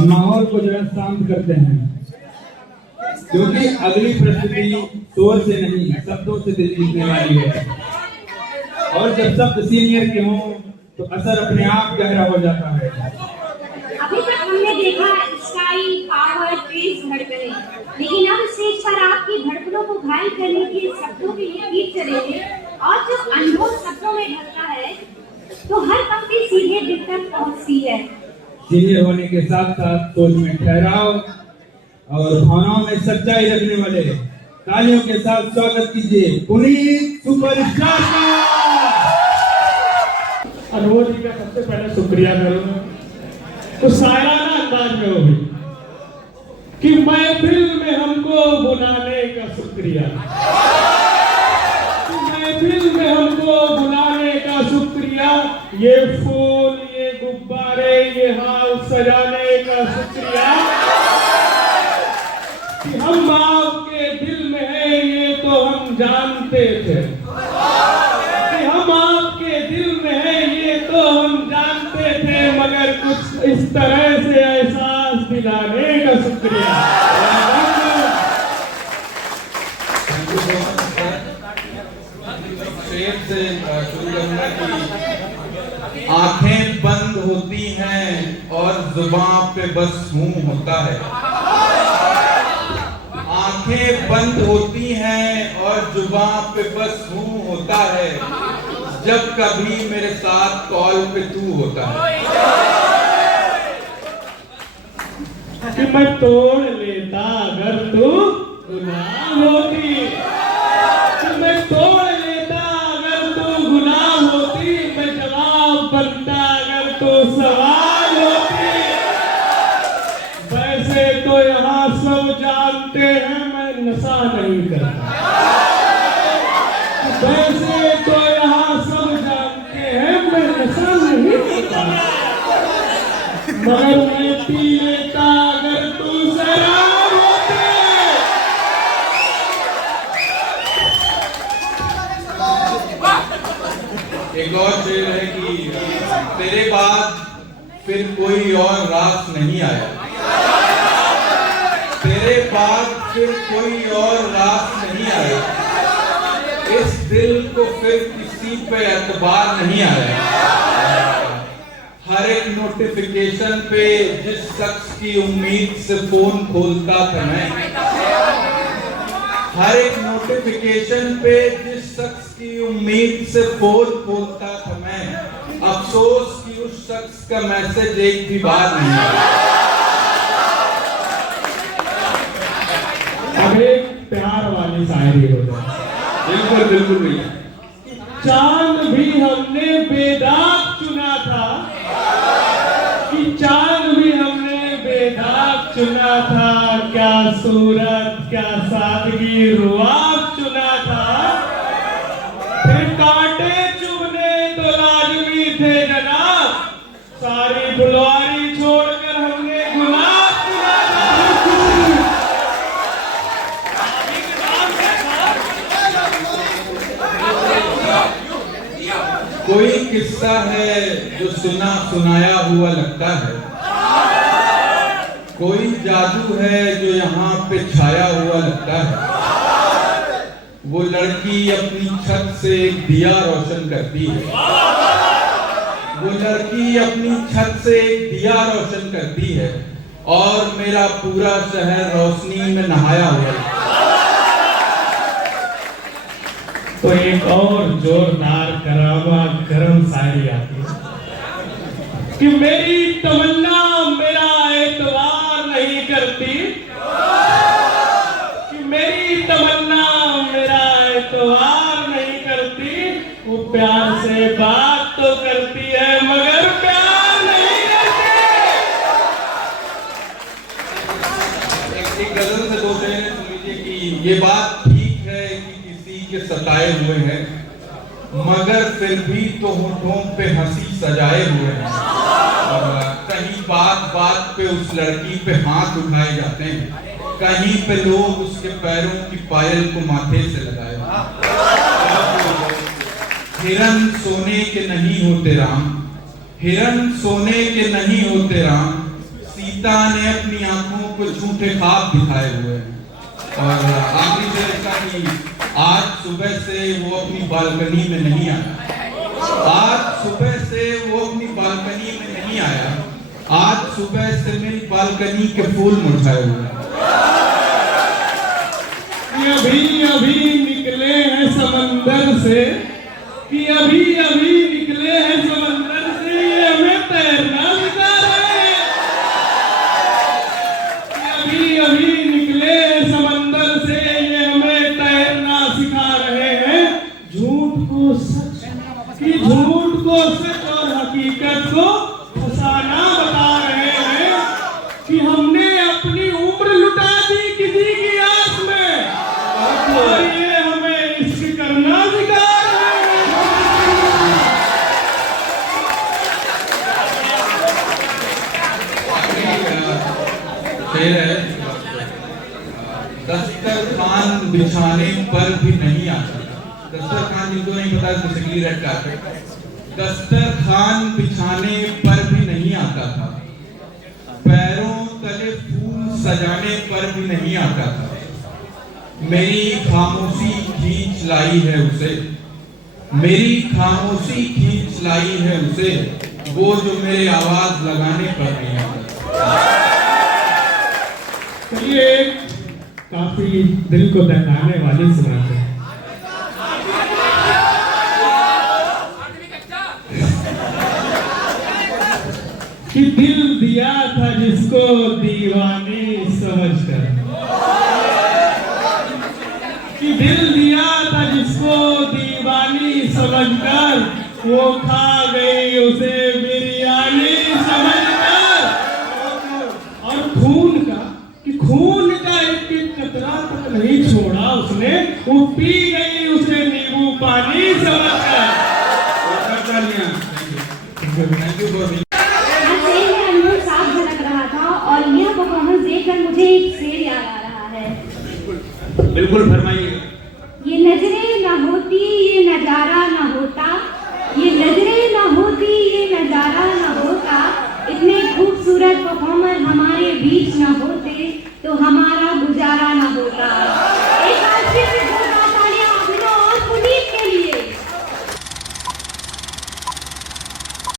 हम माहौल को जो है शांत करते हैं, क्योंकि अगली प्रस्तुति शोर से नहीं शब्दों से दिल जीतने वाली है। और जब शब्द सीनियर के हों तो असर अपने आप गहरा हो जाता है। अभी तक हमने देखा स्टाइल, पावर, क्रेज, धड़कने, लेकिन अब स्टेज पर आपकी धड़कनों को घायल करने के शब्दों के लिए गीत चलेंगे। और जब अनुभव शब्दों में ढलता है तो हर पंक्ति सीधे दिल तक पहुंचती है। सीनियर होने के साथ साथ सोच में ठहराव और भावनाओं में सच्चाई रखने वाले तालियों के साथ स्वागत कीजिए पुनीत सुपरस्टार का। अनुभव जी का सबसे पहले शुक्रिया करूंगा, कुछ शायराना अंदाज में होगी कि महफिल में हमको बुलाने का शुक्रिया, महफिल में हमको बुलाने का शुक्रिया, ये फूल, ये गुब्बारे, ये हाल सजाने का शुक्रिया कि हम आपके दिल में हैं, ये तो हम जानते थे कि हम आपके दिल में हैं, ये तो हम जानते थे, मगर कुछ इस तरह से एहसास दिलाने का शुक्रिया। शेर से शुरू करूंगा कि आंखें बंद होती हैं और जुबान पे बस मुंह होता है। आंखें बंद होती हैं और जुबान पे बस मुंह होता है, जब कभी मेरे साथ कॉल पे तू होता है। कि मैं तोड़ लेता अगर तू गुलाम होती, कि मैं तोड़ लेता अगर तू गुलाम होती, मैं जवाब बनता अगर तू सवाल होती। वैसे तो यहाँ सब जानते हैं मैं नशा नहीं करता, वैसे तो यहाँ सब जानते हैं मैं नशा नहीं करता, मगर मैं पी लेता अगर तू शराब होती। एक और शेर है कि तेरे बाद फिर कोई और रास नहीं आया, तेरे बाद फिर कोई और रास नहीं आया, इस दिल को फिर किसी पे एतबार नहीं आया। हर एक नोटिफिकेशन पे जिस शख्स की उम्मीद से फोन खोलता था मैं, हर एक नोटिफिकेशन पे जिस शख्स की उम्मीद से फोन खोलता था मैं, अफसोस कि उस शख्स का मैसेज एक भी बार नहीं आया। अब एक प्यार वाली शायरी हो जाए। बिल्कुल बिल्कुल भैया। चांद भी हमने बेदाग चुना था, कि चांद भी हमने बेदाग चुना था, क्या सूरत क्या सादगी रुआब चुना था, फिर कांटे चुभने तो लाजमी थे जनाब, सारी फुलवारी छोड़कर हमने गुलाब चुना था। कोई किस्सा है जो सुना सुनाया हुआ लगता है, कोई जादू है जो यहाँ पे छाया हुआ लगता है। वो लड़की अपनी छत से एक दिया रोशन करती है, वो लड़की अपनी छत से एक दिया रोशन करती है, और मेरा पूरा शहर रोशनी में नहाया हुआ है। तो एक और जोरदार करामा गरम शायरी आती है कि मेरी तमन्ना मेरा एतबार नहीं करती, कि मेरी तमन्ना मेरा एतबार नहीं करती, वो प्यार से बात तो करती है मगर प्यार नहीं करती। एक गजल से दो शेर सुन लीजिए कि ये बात ठीक है कि के सताए हुए हैं, मगर फिर भी तो होठों पे हंसी सजाए हुए हैं, और कहीं बात बात पे उस लड़की पे हाथ उठाए जाते हैं, कहीं पे लोग उसके पैरों की पायल को माथे से लगाए हुए। हिरन सोने के नहीं होते राम, हिरन सोने के नहीं होते राम, सीता ने अपनी आंखों को झूठे ख्वाब दिखाए हुए हैं। और आखिरी शेर इसका कि आज सुबह से वो अपनी बालकनी में नहीं आया। आज सुबह से वो अपनी बालकनी में नहीं आया। आज सुबह से मेरी बालकनी के फूल मुरझाए हुए हैं। अभी अभी निकले हैं समंदर से, कि अभी अभी निकले हैं समंदर से, ये हमें तैरना सिखा रहे हैं। अभी अभी निकले हैं समंदर से, ये हमें तैरना सिखा रहे हैं। झूठ को सच, कि झूठ को सच और हकीकत को फसाना बता रहे हैं। कि हमने अपनी उम्र लुटा दी किसी की आस में, और ये हमें इश्क करना सिखा रहे हैं। शेर है, दस्तरखान बिछाने पर भी नहीं आता। दस्तरखान जिनको नहीं पता बेसिकली रेड कारपेट। दस्तरखान बिछाने पर भी नहीं आता था, पैरों तले फूल सजाने पर भी नहीं आता था। मेरी खामोशी खींच लाई है उसे, मेरी खामोशी खींच लाई है उसे, वो जो मेरे आवाज लगाने पर नहीं आता। चलिए काफी दिल को दहलाने वाली सुनाते हैं। कि दिल दिया था जिसको दीवाने समझकर, कि दिल दिया था जिसको दीवानी समझकर, वो खा गई उसे बिरयानी समझकर। और खून का, कि खून का एक एक कतरा तक नहीं छोड़ा उसने, वो पी गई उसे नींबू पानी समझकर। Thank you. साफ झलक रहा था और यह परफॉर्मेंस देखकर मुझे एक शेर याद आ रहा है। बिल्कुल फरमाइए। ये नजरें न होती ये नजारा न होता, ये नजरें न होती ये नजारा न होता, इतने खूबसूरत परफॉर्मर हमारे बीच न होता।